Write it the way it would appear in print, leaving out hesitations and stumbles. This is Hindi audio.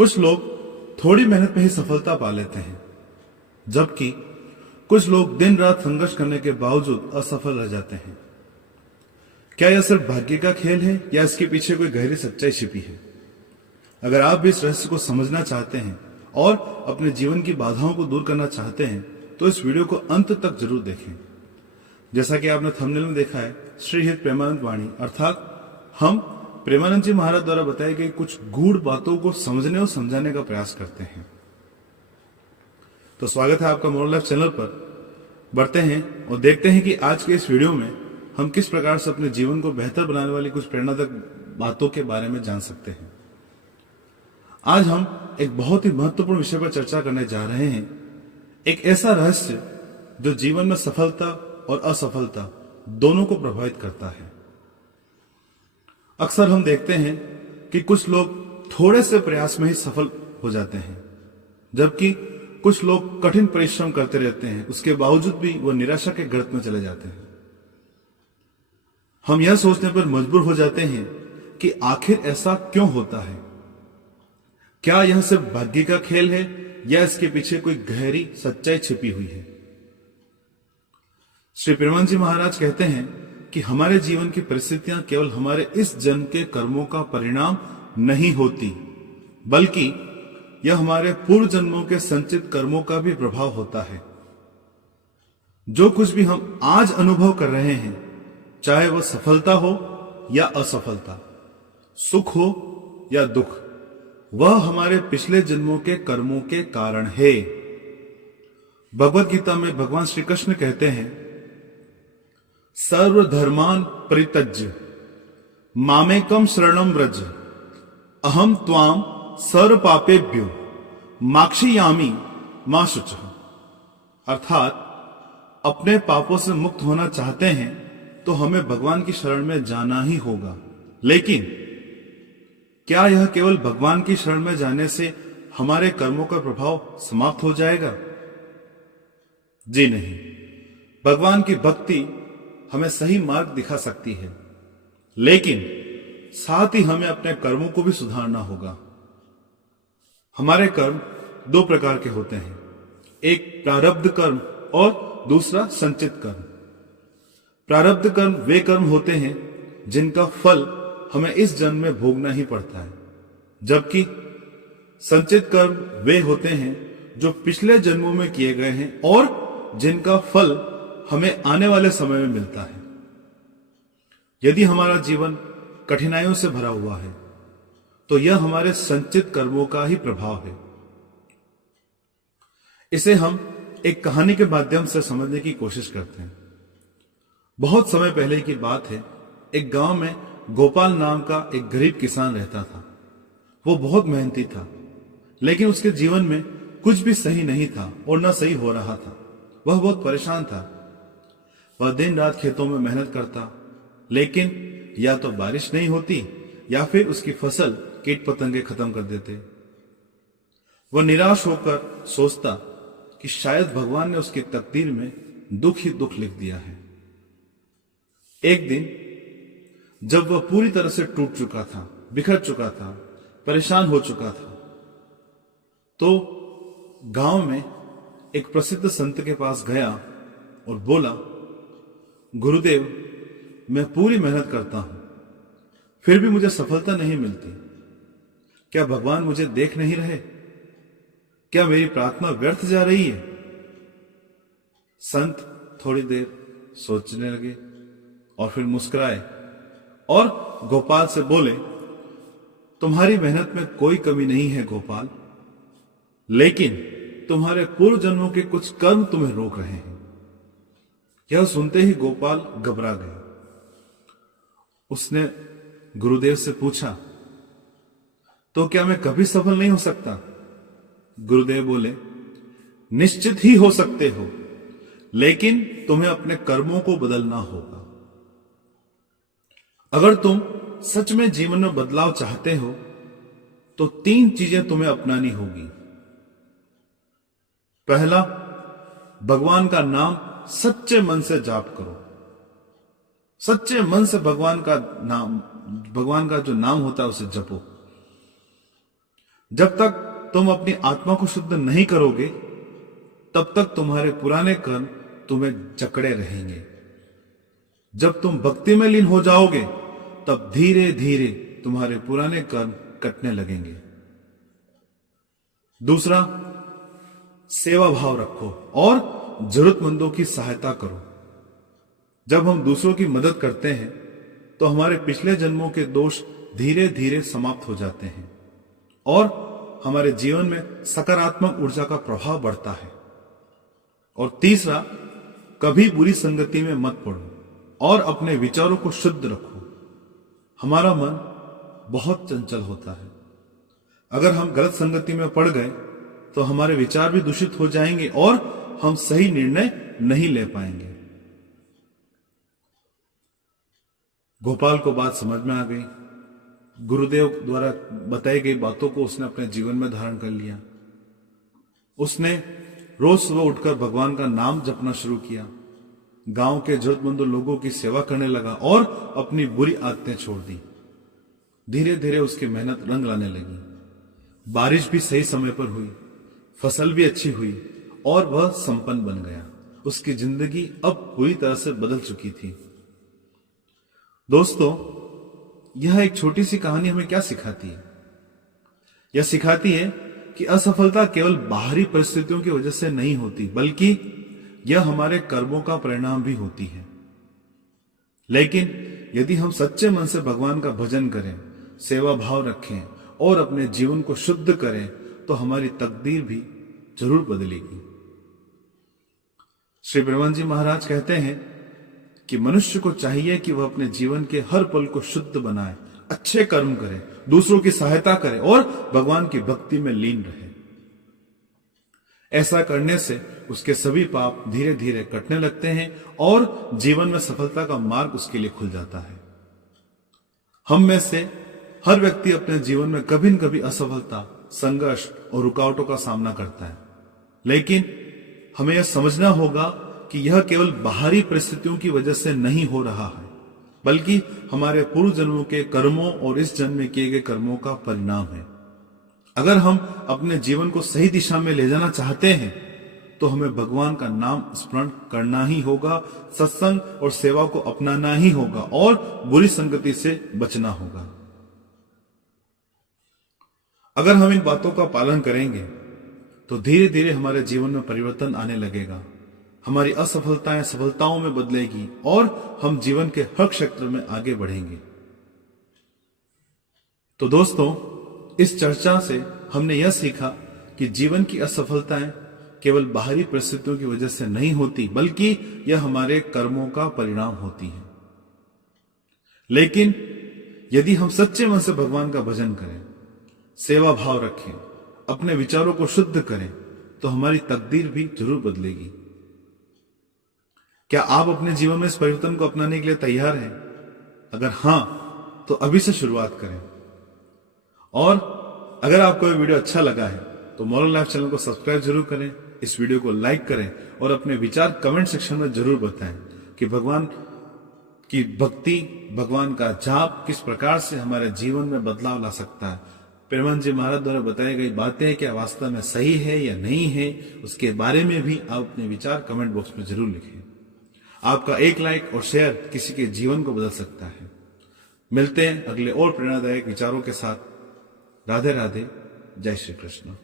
कुछ लोग थोड़ी मेहनत में ही सफलता पा लेते हैं, जबकि कुछ लोग दिन रात संघर्ष करने के बावजूद असफल रह जाते हैं। क्या यह सिर्फ भाग्य का खेल है या इसके पीछे कोई गहरी सच्चाई छिपी है? अगर आप भी इस रहस्य को समझना चाहते हैं और अपने जीवन की बाधाओं को दूर करना चाहते हैं तो इस वीडियो को अंत तक जरूर देखें। जैसा कि आपने थंबनेल में देखा है, श्री हित प्रेमानंद वाणी अर्थात हम प्रेमानंद जी महाराज द्वारा बताई गई कुछ गूढ़ बातों को समझने और समझाने का प्रयास करते हैं। तो स्वागत है आपका मोरल लाइफ चैनल पर। बढ़ते हैं और देखते हैं कि आज के इस वीडियो में हम किस प्रकार से अपने जीवन को बेहतर बनाने वाली कुछ प्रेरणादायक बातों के बारे में जान सकते हैं। आज हम एक बहुत ही महत्वपूर्ण विषय पर चर्चा करने जा रहे हैं, एक ऐसा रहस्य जो जीवन में सफलता और असफलता दोनों को प्रभावित करता है। अक्सर हम देखते हैं कि कुछ लोग थोड़े से प्रयास में ही सफल हो जाते हैं, जबकि कुछ लोग कठिन परिश्रम करते रहते हैं, उसके बावजूद भी वो निराशा के गर्त में चले जाते हैं। हम यह सोचने पर मजबूर हो जाते हैं कि आखिर ऐसा क्यों होता है? क्या यह सिर्फ भाग्य का खेल है या इसके पीछे कोई गहरी सच्चाई छिपी हुई है? श्री प्रेमानंद जी महाराज कहते हैं कि हमारे जीवन की परिस्थितियां केवल हमारे इस जन्म के कर्मों का परिणाम नहीं होती, बल्कि यह हमारे पूर्व जन्मों के संचित कर्मों का भी प्रभाव होता है। जो कुछ भी हम आज अनुभव कर रहे हैं, चाहे वह सफलता हो या असफलता, सुख हो या दुख, वह हमारे पिछले जन्मों के कर्मों के कारण है। भगवत गीता में भगवान श्री कृष्ण कहते हैं, सर्वधर्मान परित्यज्य मामेकम शरणम व्रज अहम त्वाम सर्व पापेभ्यो माक्षियामि मा शुचः। अर्थात अपने पापों से मुक्त होना चाहते हैं तो हमें भगवान की शरण में जाना ही होगा। लेकिन क्या यह केवल भगवान की शरण में जाने से हमारे कर्मों का प्रभाव समाप्त हो जाएगा? जी नहीं। भगवान की भक्ति हमें सही मार्ग दिखा सकती है, लेकिन साथ ही हमें अपने कर्मों को भी सुधारना होगा। हमारे कर्म दो प्रकार के होते हैं, एक प्रारब्ध कर्म और दूसरा संचित कर्म। प्रारब्ध कर्म वे कर्म होते हैं जिनका फल हमें इस जन्म में भोगना ही पड़ता है, जबकि संचित कर्म वे होते हैं जो पिछले जन्मों में किए गए हैं और जिनका फल हमें आने वाले समय में मिलता है। यदि हमारा जीवन कठिनाइयों से भरा हुआ है तो यह हमारे संचित कर्मों का ही प्रभाव है। इसे हम एक कहानी के माध्यम से समझने की कोशिश करते हैं। बहुत समय पहले की बात है, एक गांव में गोपाल नाम का एक गरीब किसान रहता था। वो बहुत मेहनती था, लेकिन उसके जीवन में कुछ भी सही नहीं था और न सही हो रहा था। वह बहुत परेशान था। वह दिन रात खेतों में मेहनत करता, लेकिन या तो बारिश नहीं होती या फिर उसकी फसल कीट पतंगे खत्म कर देते। वह निराश होकर सोचता कि शायद भगवान ने उसकी तकदीर में दुख ही दुख लिख दिया है। एक दिन जब वह पूरी तरह से टूट चुका था, बिखर चुका था, परेशान हो चुका था, तो गांव में एक प्रसिद्ध संत के पास गया और बोला, गुरुदेव, मैं पूरी मेहनत करता हूं, फिर भी मुझे सफलता नहीं मिलती। क्या भगवान मुझे देख नहीं रहे? क्या मेरी प्रार्थना व्यर्थ जा रही है? संत थोड़ी देर सोचने लगे और फिर मुस्कुराए और गोपाल से बोले, तुम्हारी मेहनत में कोई कमी नहीं है गोपाल, लेकिन तुम्हारे पूर्व जन्मों के कुछ कर्म तुम्हें रोक रहे हैं। यह सुनते ही गोपाल घबरा गया। उसने गुरुदेव से पूछा, तो क्या मैं कभी सफल नहीं हो सकता? गुरुदेव बोले, निश्चित ही हो सकते हो, लेकिन तुम्हें अपने कर्मों को बदलना होगा। अगर तुम सच में जीवन में बदलाव चाहते हो तो 3 चीजें तुम्हें अपनानी होगी। पहला, भगवान का नाम सच्चे मन से जाप करो। सच्चे मन से भगवान का जो नाम होता है उसे जपो। जब तक तुम अपनी आत्मा को शुद्ध नहीं करोगे तब तक तुम्हारे पुराने कर्म तुम्हें जकड़े रहेंगे। जब तुम भक्ति में लीन हो जाओगे तब धीरे धीरे तुम्हारे पुराने कर्म कटने लगेंगे। दूसरा, सेवा भाव रखो और जरूरतमंदों की सहायता करो। जब हम दूसरों की मदद करते हैं तो हमारे पिछले जन्मों के दोष धीरे धीरे समाप्त हो जाते हैं और हमारे जीवन में सकारात्मक ऊर्जा का प्रभाव बढ़ता है। और तीसरा, कभी बुरी संगति में मत पड़ो और अपने विचारों को शुद्ध रखो। हमारा मन बहुत चंचल होता है। अगर हम गलत संगति में पड़ गए तो हमारे विचार भी दूषित हो जाएंगे और हम सही निर्णय नहीं ले पाएंगे। गोपाल को बात समझ में आ गई। गुरुदेव द्वारा बताई गई बातों को उसने अपने जीवन में धारण कर लिया। उसने रोज सुबह उठकर भगवान का नाम जपना शुरू किया, गांव के जरूरतमंद लोगों की सेवा करने लगा और अपनी बुरी आदतें छोड़ दी। धीरे धीरे उसकी मेहनत रंग लाने लगी। बारिश भी सही समय पर हुई, फसल भी अच्छी हुई और वह संपन्न बन गया। उसकी जिंदगी अब पूरी तरह से बदल चुकी थी। दोस्तों, यह एक छोटी सी कहानी हमें क्या सिखाती है? यह सिखाती है कि असफलता केवल बाहरी परिस्थितियों की वजह से नहीं होती, बल्कि यह हमारे कर्मों का परिणाम भी होती है। लेकिन यदि हम सच्चे मन से भगवान का भजन करें, सेवा भाव रखें और अपने जीवन को शुद्ध करें तो हमारी तकदीर भी जरूर बदलेगी। श्री ब्रह्मन जी महाराज कहते हैं कि मनुष्य को चाहिए कि वह अपने जीवन के हर पल को शुद्ध बनाए, अच्छे कर्म करे, दूसरों की सहायता करे और भगवान की भक्ति में लीन रहे। ऐसा करने से उसके सभी पाप धीरे धीरे कटने लगते हैं और जीवन में सफलता का मार्ग उसके लिए खुल जाता है। हम में से हर व्यक्ति अपने जीवन में कभी न कभी असफलता, संघर्ष और रुकावटों का सामना करता है, लेकिन हमें यह समझना होगा कि यह केवल बाहरी परिस्थितियों की वजह से नहीं हो रहा है, बल्कि हमारे पूर्व जन्मों के कर्मों और इस जन्म में किए गए कर्मों का परिणाम है। अगर हम अपने जीवन को सही दिशा में ले जाना चाहते हैं तो हमें भगवान का नाम स्मरण करना ही होगा, सत्संग और सेवा को अपनाना ही होगा और बुरी संगति से बचना होगा। अगर हम इन बातों का पालन करेंगे तो धीरे धीरे हमारे जीवन में परिवर्तन आने लगेगा। हमारी असफलताएं सफलताओं में बदलेगी और हम जीवन के हर क्षेत्र में आगे बढ़ेंगे। तो दोस्तों, इस चर्चा से हमने यह सीखा कि जीवन की असफलताएं केवल बाहरी परिस्थितियों की वजह से नहीं होती, बल्कि यह हमारे कर्मों का परिणाम होती है। लेकिन यदि हम सच्चे मन से भगवान का भजन करें, सेवा भाव रखें, अपने विचारों को शुद्ध करें तो हमारी तकदीर भी जरूर बदलेगी। क्या आप अपने जीवन में इस परिवर्तन को अपनाने के लिए तैयार हैं? अगर हां, तो अभी से शुरुआत करें। और अगर आपको यह वीडियो अच्छा लगा है तो मॉरल लाइफ चैनल को सब्सक्राइब जरूर करें, इस वीडियो को लाइक करें और अपने विचार कमेंट सेक्शन में जरूर बताएं कि भगवान की भक्ति, भगवान का जाप किस प्रकार से हमारे जीवन में बदलाव ला सकता है। प्रेमानंद जी महाराज द्वारा बताई गई बातें क्या वास्तव में सही है या नहीं है, उसके बारे में भी आप अपने विचार कमेंट बॉक्स में जरूर लिखें। आपका एक लाइक और शेयर किसी के जीवन को बदल सकता है। मिलते हैं अगले और प्रेरणादायक विचारों के साथ। राधे राधे, जय श्री कृष्ण।